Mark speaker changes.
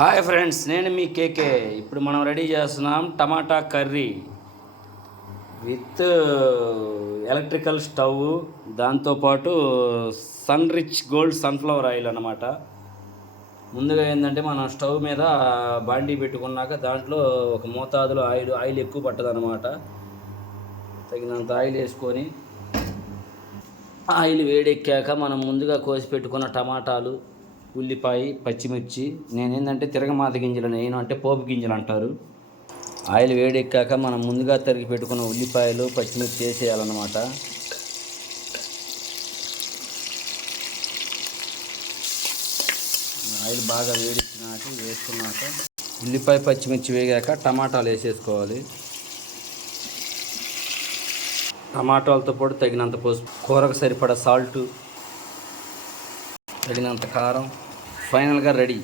Speaker 1: Hi friends నేను మీ కేకే. ఇప్పుడు మనం రెడీ చేస్తున్నాం tomato curry with electrical stove. దాంతోపాటు Sun Rich Gold sunflower oil అనమాట ముందుగా ఏంటంటే మనం స్టవ్ మీద బాండీ పెట్టుకున్నాక దాంట్లో ఒక మోతాదులో ఆయిల్ ఆయిల్ ఎక్కువ పట్టదనమాట తగినంత ఆయిల్ వేసుకొని ఆయిల్ వేడెక్కాక మనం ముందుగా కోసి పెట్టుకున్న టమాటాలు ఉల్లిపాయ పచ్చిమిర్చి నేను ఏంటంటే తిరగమాత గింజలు నేను అంటే పోపు గింజలు అంటారు. ఆయిల్ వేడెక్కాక మనం ముందుగా తరిగి పెట్టుకున్న ఉల్లిపాయలు పచ్చిమిర్చి వేసేయాలన్నమాట. ఆయిల్ బాగా వేడిచ్చినాక వేసుకున్నాక ఉల్లిపాయ పచ్చిమిర్చి వేగాక టమాటాలు వేసేసుకోవాలి. టమాటాలతో పాటు తగినంత పసుపు కూరకు సరిపడా సాల్ట్ తగినంత కారం ఫైనల్గా రెడీ.